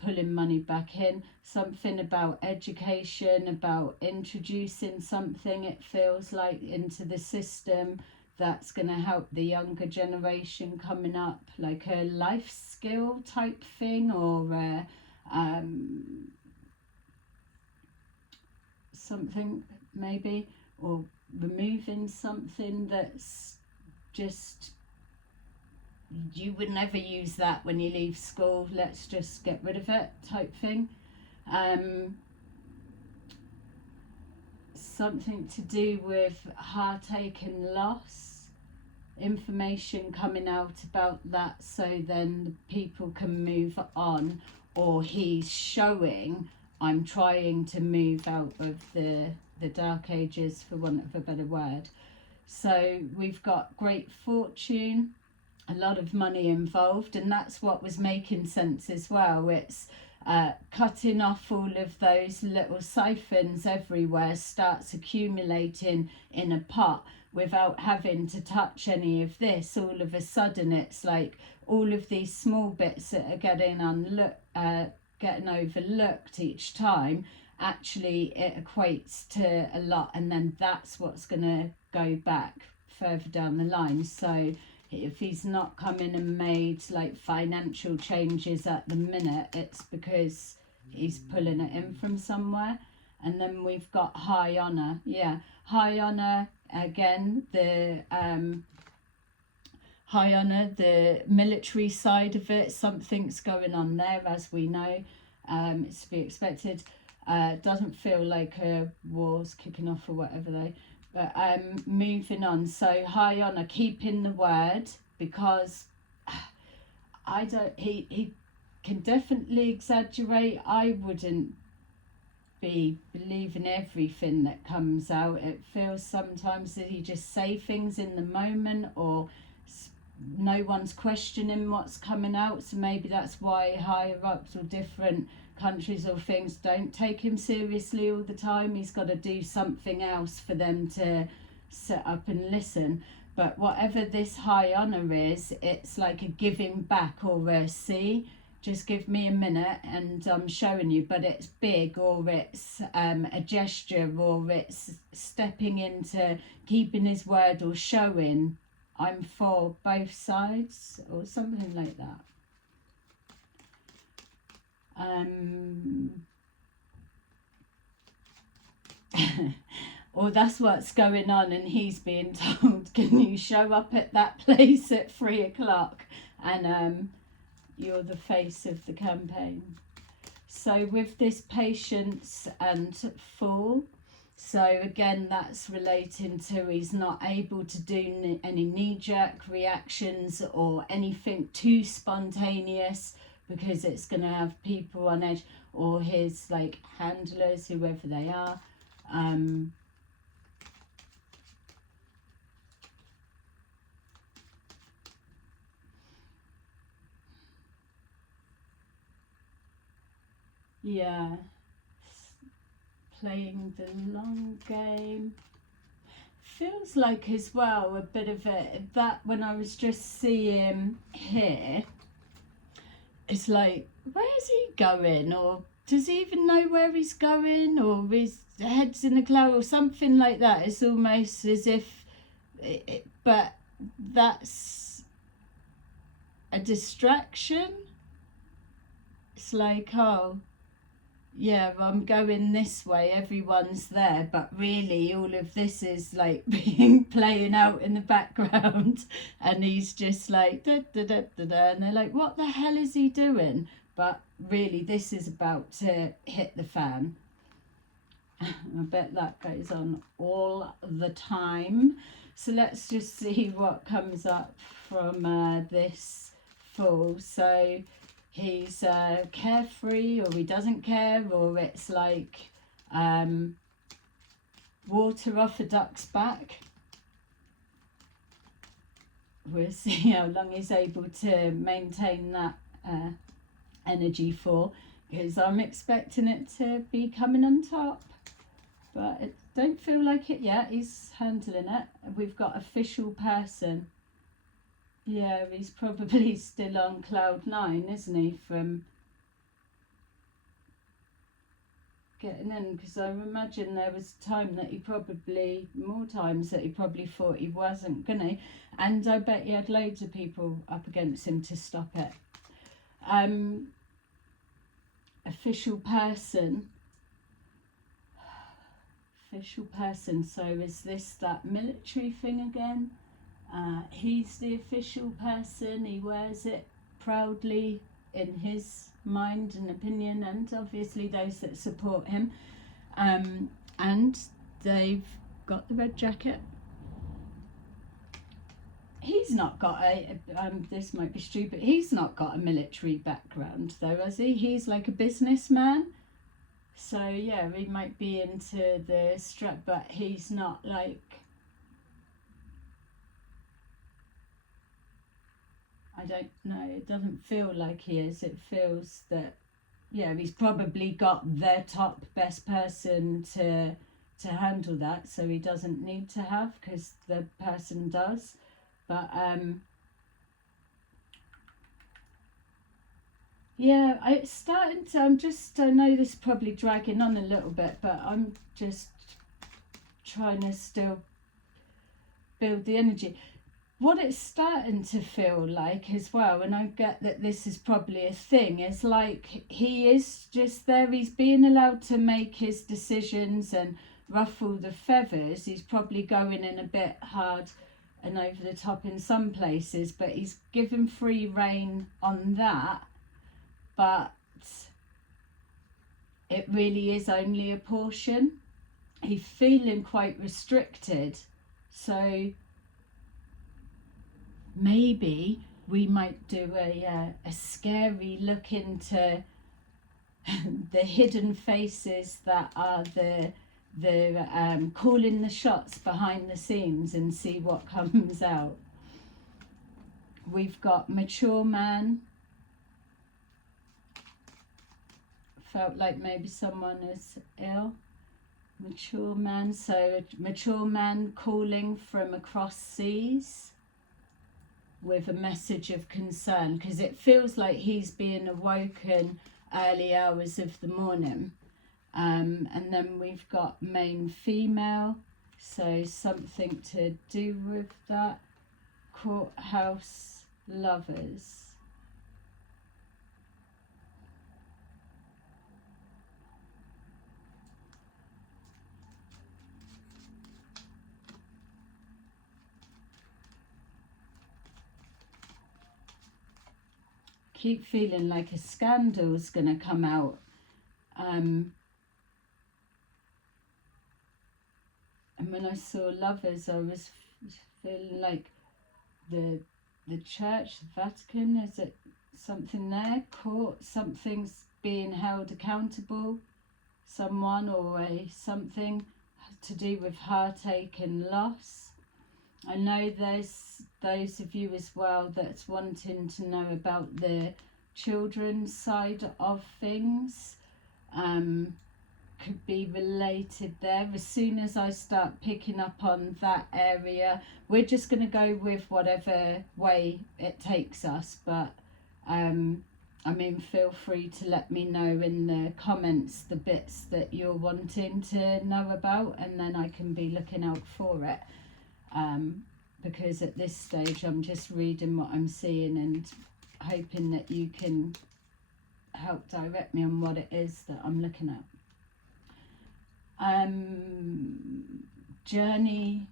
pulling money back in. Something about education, about introducing something, it feels like, into the system that's going to help the younger generation coming up, like a life skill type thing, or something maybe, or removing something that's just, you would never use that when you leave school, let's just get rid of it type thing. Something to do with heartache and loss, information coming out about that, so then the people can move on, or he's showing, I'm trying to move out of the dark ages, for want of a better word. So we've got great fortune, a lot of money involved, and that's what was making sense as well. It's cutting off all of those little siphons everywhere, starts accumulating in a pot without having to touch any of this. All of a sudden it's like all of these small bits that are getting overlooked each time, actually it equates to a lot, and then that's what's going to go back further down the line. So if he's not come in and made like financial changes at the minute, it's because he's pulling it in from somewhere. And then we've got high honor. Yeah, high honor, again, the high honor, the military side of it, something's going on there, as we know. It's to be expected. Doesn't feel like a war's kicking off or whatever though. But moving on. So high honour, keeping the word, because I don't. He can definitely exaggerate. I wouldn't be believing everything that comes out. It feels sometimes that he just say things in the moment, or no one's questioning what's coming out. So maybe that's why higher ups or different countries or things don't take him seriously all the time. He's got to do something else for them to set up and listen. But whatever this high honour is, it's like a giving back, or a see, just give me a minute and I'm showing you. But it's big, or it's a gesture, or it's stepping into keeping his word, or showing I'm for both sides, or something like that. Or that's what's going on, and he's being told, can you show up at that place at 3 o'clock, and you're the face of the campaign. So with this patience and fool, so again that's relating to he's not able to do any knee-jerk reactions or anything too spontaneous, because it's going to have people on edge, or his like handlers, whoever they are. Yeah, playing the long game. Feels like as well a bit of that when I was just seeing here, it's like, where's he going, or does he even know where he's going, or his head's in the cloud, or something like that. It's almost as if but that's a distraction. It's like, oh yeah, I'm going this way, everyone's there, but really all of this is like being playing out in the background, and he's just like da, da, da, da, da, and they're like, what the hell is he doing? But really this is about to hit the fan. I bet that goes on all the time. So let's just see what comes up from this fool. So he's carefree, or he doesn't care, or it's like water off a duck's back. We'll see how long he's able to maintain that energy for, because I'm expecting it to be coming on top, but it don't feel like it yet. He's handling it. We've got official person. Yeah, he's probably still on cloud 9, isn't he, from getting in, because I imagine there was time that he probably, more times that he probably thought he wasn't gonna, and I bet he had loads of people up against him to stop it. Official person. Official person, so is this that military thing again? He's the official person, he wears it proudly in his mind and opinion, and obviously those that support him, and they've got the red jacket. He's not got a this might be stupid, he's not got a military background though, has he? He's like a businessman, so yeah, he might be into the strap, but he's not like, I don't know, it doesn't feel like he is. It feels that, yeah, he's probably got their top best person to handle that, so he doesn't need to have, because the person does. But yeah, it's starting to, I know this is probably dragging on a little bit, but I'm just trying to still build the energy. What it's starting to feel like as well, and I get that this is probably a thing, is like he is just there, he's being allowed to make his decisions and ruffle the feathers. He's probably going in a bit hard and over the top in some places, but he's given free rein on that. But it really is only a portion. He's feeling quite restricted, so maybe we might do a scary look into the hidden faces that are the calling the shots behind the scenes, and see what comes out. We've got mature man. Felt like maybe someone is ill. Mature man, so mature man calling from across seas with a message of concern, because it feels like he's being awoken early hours of the morning. And then we've got main female, so something to do with that. Courthouse lovers. Keep feeling like a scandal's gonna come out. And when I saw lovers, I was feeling like the church, the Vatican, is it something there? Court, something's being held accountable, someone or something to do with heartache and loss. I know there's those of you as well that's wanting to know about the children's side of things. Could be related there. As soon as I start picking up on that area, we're just going to go with whatever way it takes us. But I mean, feel free to let me know in the comments the bits that you're wanting to know about, and then I can be looking out for it. Because at this stage I'm just reading what I'm seeing and hoping that you can help direct me on what it is that I'm looking at. Journey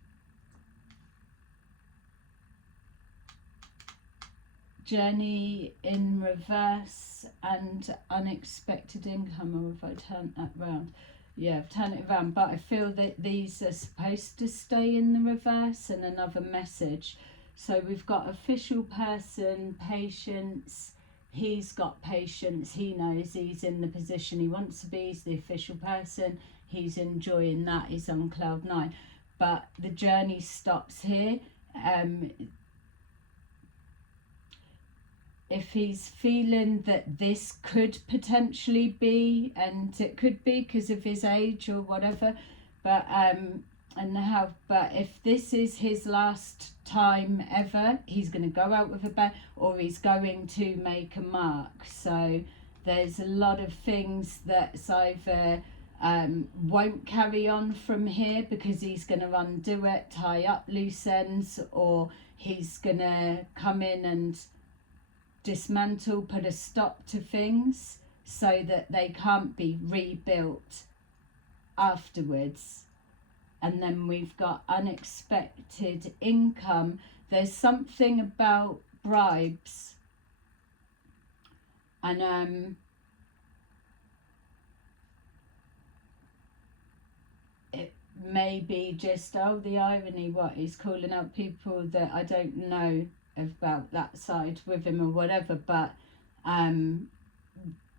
in reverse and unexpected income, or if I turn that round. Yeah, I've turned it around, but I feel that these are supposed to stay in the reverse, and another message. So we've got official person, patience. He's got patience. He knows he's in the position he wants to be. He's the official person. He's enjoying that. He's on cloud 9. But the journey stops here. If he's feeling that this could potentially be, and it could be because of his age or whatever, but but if this is his last time ever, he's going to go out with a bang, or he's going to make a mark. So there's a lot of things that's either won't carry on from here because he's going to undo it, tie up loose ends, or he's going to come in and dismantle, put a stop to things so that they can't be rebuilt afterwards. And then we've got unexpected income. There's something about bribes, and it may be just, oh, the irony, what he's calling out people that I don't know about that side with him or whatever, but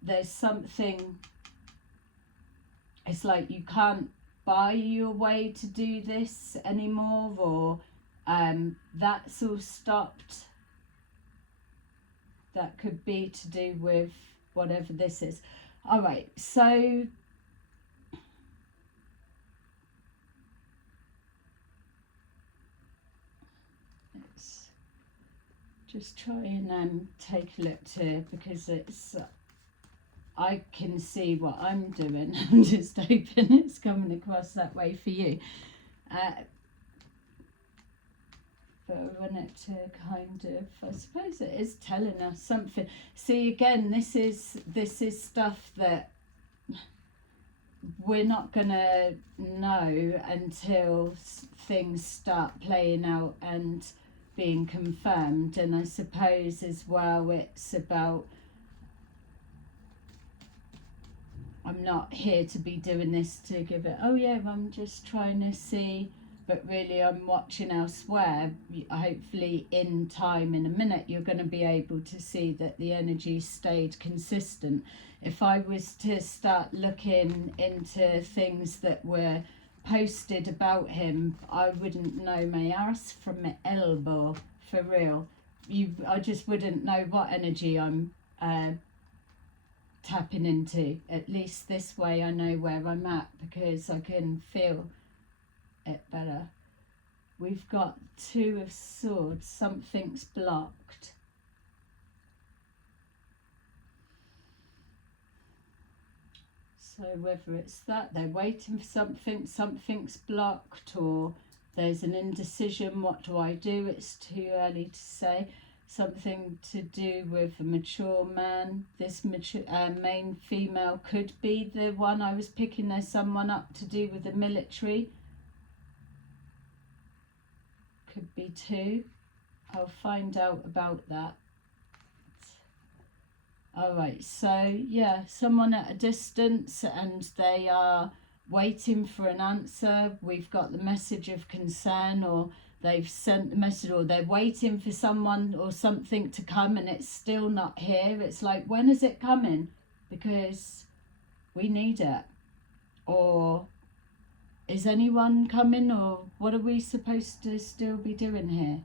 there's something, it's like you can't buy your way to do this anymore, or that's all stopped. That could be to do with whatever this is. All right, so let's just try and take a look to, because it's I can see what I'm doing. I'm just hoping it's coming across that way for you. But I want it to kind of, I suppose it is telling us something. See, again, this is stuff that we're not gonna know until things start playing out and being confirmed. And I suppose as well it's about, I I'm not here to be doing this to give it, oh yeah, I'm just trying to see, but really I'm watching elsewhere. Hopefully in time, in a minute, you're going to be able to see that the energy stayed consistent. If I was to start looking into things that were posted about him, I wouldn't know my arse from my elbow, for real. I just wouldn't know what energy I'm tapping into. At least this way I know where I'm at, because I can feel it better. We've got 2 of Swords. Something's blocked. So whether it's that they're waiting for something, something's blocked, or there's an indecision, what do I do? It's too early to say. Something to do with a mature man. This mature, main female could be the one I was picking. There's someone up to do with the military. Could be 2. I'll find out about that. Alright, so yeah, someone at a distance and they are waiting for an answer. We've got the message of concern, or they've sent the message, or they're waiting for someone or something to come and it's still not here. It's like, when is it coming? Because we need it. Or is anyone coming, or what are we supposed to still be doing here?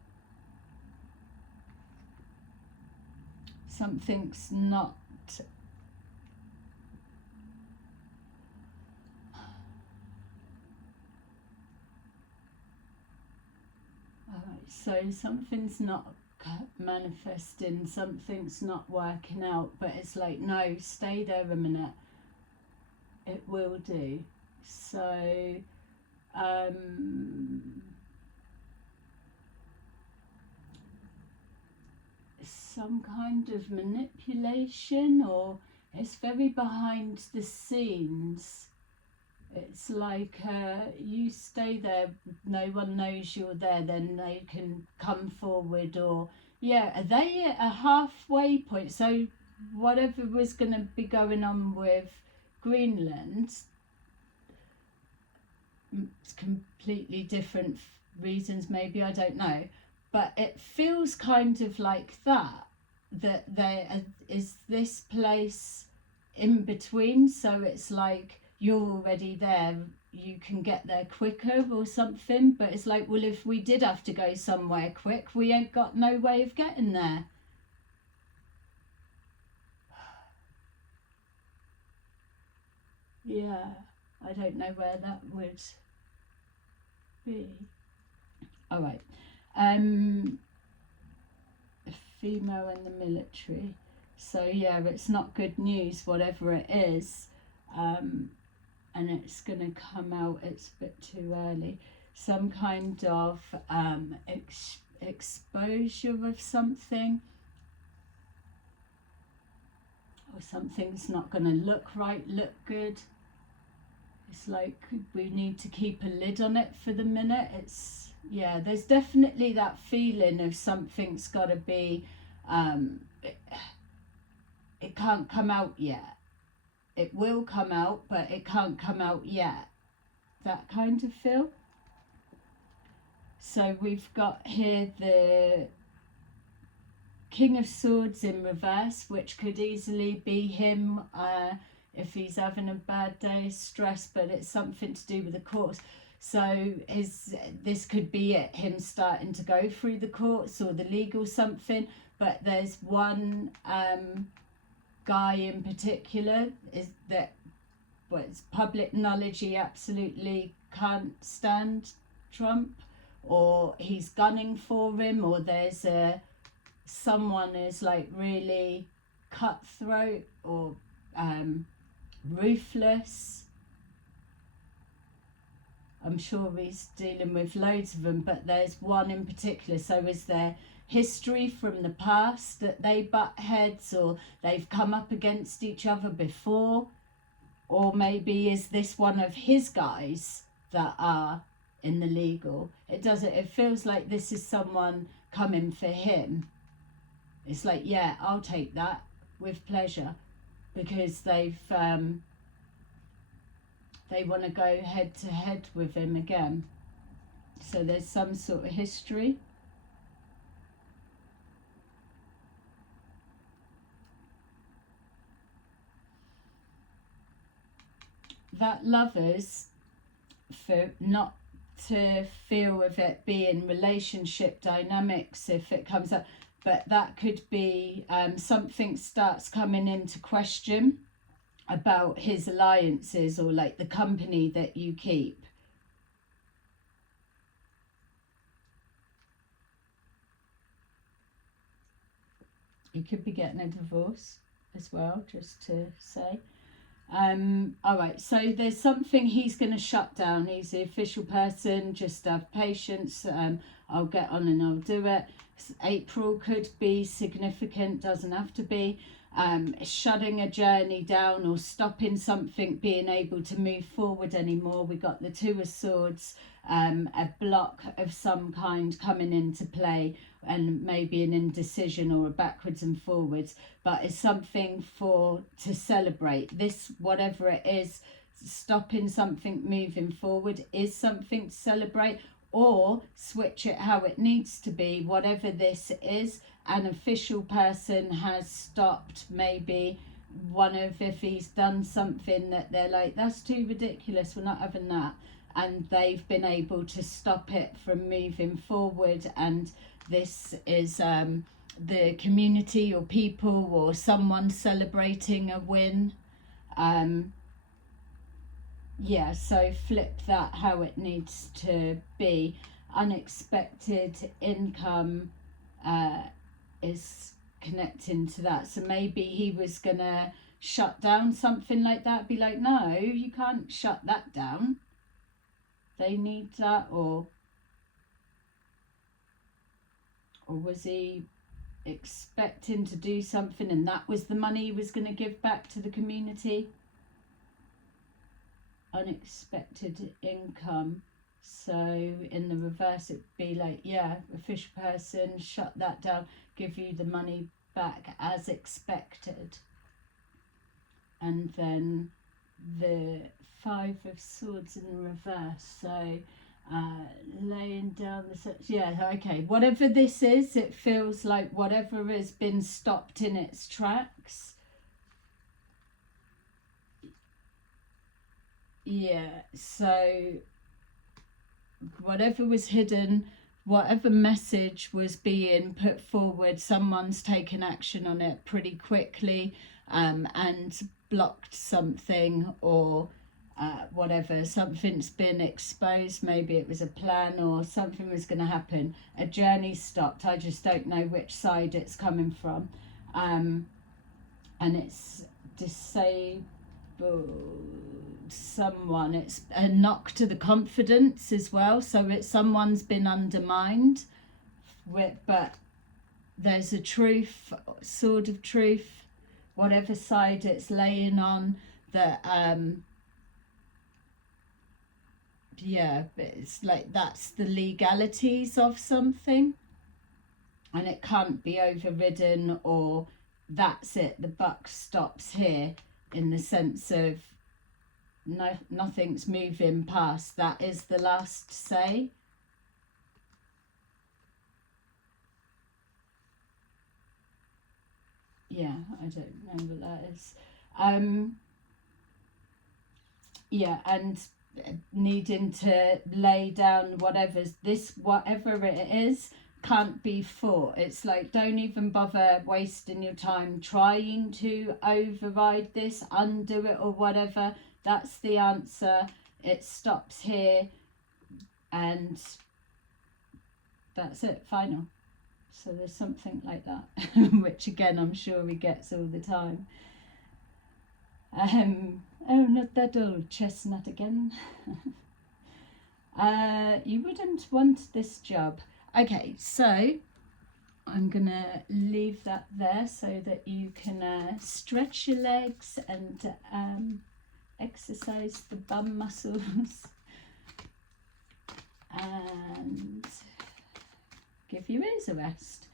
Something's not. So something's not manifesting, something's not working out, but it's like, no, stay there a minute. It will do. So, some kind of manipulation, or it's very behind the scenes. It's like you stay there, no one knows you're there, then they can come forward. Or yeah, are they at a halfway point? So whatever was going to be going on with Greenland, it's completely different reasons maybe, I don't know, but it feels kind of like that there is this place in between. So it's like you're already there, you can get there quicker or something, but it's like, well, if we did have to go somewhere quick, we ain't got no way of getting there. Yeah, I don't know where that would be. All right. A female in the military. So yeah, it's not good news, whatever it is. And it's going to come out, it's a bit too early. Some kind of exposure of something. Or something's not going to look right, look good. It's like we need to keep a lid on it for the minute. It's, yeah, there's definitely that feeling of something's got to be, it can't come out yet. It will come out, but it can't come out yet. That kind of feel. So we've got here the King of Swords in reverse, which could easily be him if he's having a bad day, stress, but it's something to do with the courts. So this could be it, him starting to go through the courts or the legal something, but there's one guy in particular is that, well, it's public knowledge, he absolutely can't stand Trump, or he's gunning for him, or there's someone is like really cutthroat or ruthless. I'm sure he's dealing with loads of them, but there's one in particular. So is there history from the past that they butt heads, or they've come up against each other before? Or maybe is this one of his guys that are in the legal? It feels like this is someone coming for him. It's like, yeah, I'll take that with pleasure, because they've they want to go head to head with him again. So there's some sort of history. That Lovers, for not to feel of it being relationship dynamics if it comes up, but that could be something starts coming into question about his alliances or like the company that you keep. You could be getting a divorce as well, just to say. All right, so there's something he's going to shut down. He's the official person. Just have patience. I'll get on and I'll do it. April could be significant, doesn't have to be. Shutting a journey down or stopping something being able to move forward anymore. We got the Two of Swords, a block of some kind coming into play, and maybe an indecision or a backwards and forwards, but it's something to celebrate. This, whatever it is, stopping something moving forward is something to celebrate, or switch it how it needs to be. Whatever this is, an official person has stopped maybe if he's done something that they're like, that's too ridiculous, we're not having that, and they've been able to stop it from moving forward. And this is the community or people or someone celebrating a win. Yeah, so flip that how it needs to be. Unexpected income is connecting to that. So maybe he was going to shut down something like that. Be like, no, you can't shut that down. They need that. Or was he expecting to do something and that was the money he was going to give back to the community? Unexpected income. So in the reverse it'd be like, yeah, official person, shut that down, give you the money back as expected. And then the Five of Swords in the reverse. So laying down the, yeah, okay, whatever this is, it feels like whatever has been stopped in its tracks. Yeah, so whatever was hidden, whatever message was being put forward, someone's taken action on it pretty quickly, and blocked something, or whatever, something's been exposed. Maybe it was a plan or something was going to happen. A journey stopped. I just don't know which side it's coming from. And it's disabled someone. It's a knock to the confidence as well. So it's someone's been undermined, but there's a truth, sword of truth, whatever side it's laying on, that yeah, it's like that's the legalities of something, and it can't be overridden, or that's it, the buck stops here, in the sense of nothing's moving past. That is the last say. Yeah, I don't know what that is. Yeah, and needing to lay down whatever it is can't be fought. It's like, don't even bother wasting your time trying to override this, undo it, or whatever. That's the answer. It stops here, and that's it, final. So there's something like that, which again I'm sure he gets all the time. Oh, not that old chestnut again. You wouldn't want this job. Okay, so I'm gonna leave that there so that you can stretch your legs and exercise the bum muscles and give your ears a rest.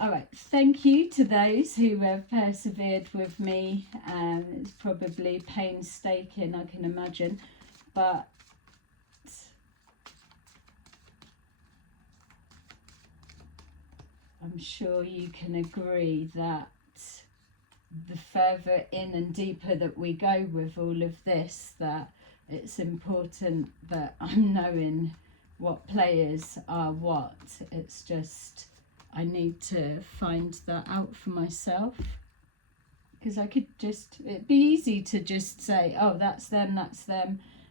All right, thank you to those who have persevered with me. It's probably painstaking, I can imagine, but I'm sure you can agree that the further in and deeper that we go with all of this, that it's important that I'm knowing what players are what. It's just, I need to find that out for myself. Because I could just, it'd be easy to just say, oh, that's them,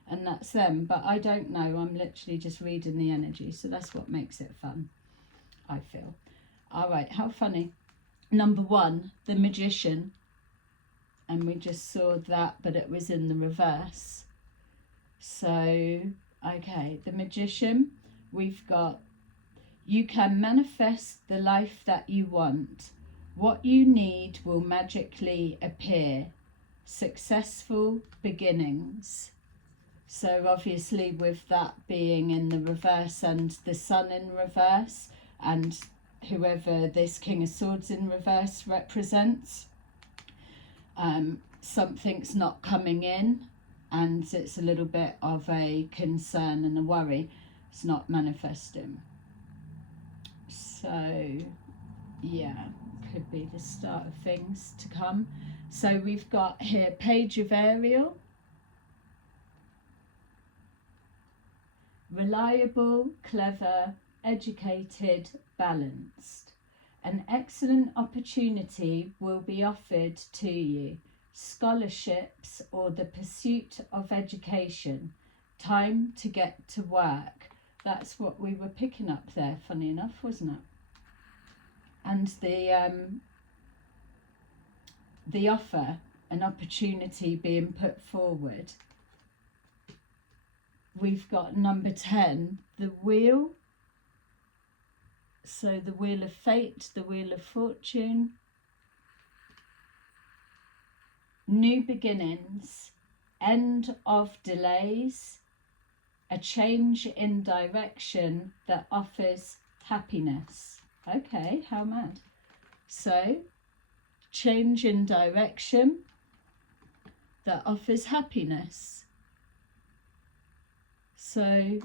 and that's them. But I don't know. I'm literally just reading the energy. So that's what makes it fun, I feel. All right, how funny. Number 1, the Magician. And we just saw that, but it was in the reverse. So, okay, the Magician. We've got, you can manifest the life that you want. What you need will magically appear. Successful beginnings. So obviously with that being in the reverse and the Sun in reverse, and whoever this King of Swords in reverse represents, something's not coming in, and it's a little bit of a concern and a worry. It's not manifesting. So yeah, could be the start of things to come. So we've got here Page of Ariel. Reliable, clever, educated, balanced. An excellent opportunity will be offered to you. Scholarships or the pursuit of education. Time to get to work. That's what we were picking up there, funny enough, wasn't it? And the offer, an opportunity being put forward. We've got number 10, the Wheel. So the Wheel of Fate, the Wheel of Fortune. New beginnings, end of delays, a change in direction that offers happiness. Okay, how mad. So, change in direction that offers happiness. So,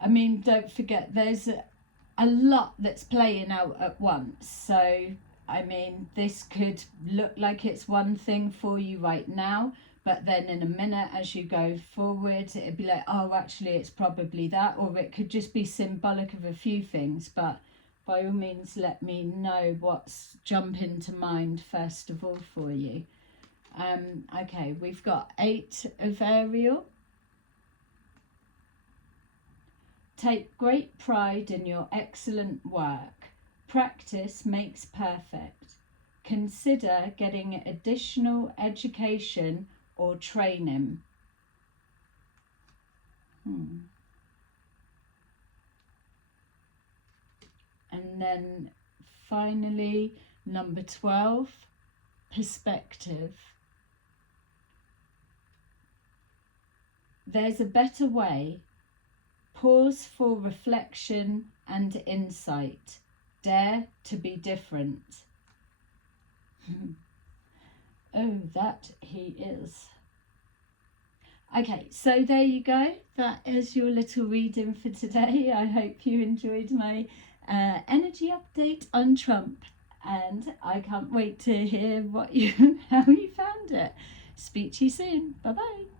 I mean, don't forget, there's a lot that's playing out at once. So, I mean, this could look like it's one thing for you right now, but then in a minute as you go forward, it'd be like, oh, actually, it's probably that. Or it could just be symbolic of a few things. But by all means, let me know what's jumping to mind first of all for you. Okay, we've got 8 of Ariel. Take great pride in your excellent work. Practice makes perfect. Consider getting additional education or training. And then finally, number 12, perspective. There's a better way. Pause for reflection and insight. Dare to be different. Oh, that he is. Okay, so there you go. That is your little reading for today. I hope you enjoyed my energy update on Trump, and I can't wait to hear how you found it. Speak to you soon. Bye bye.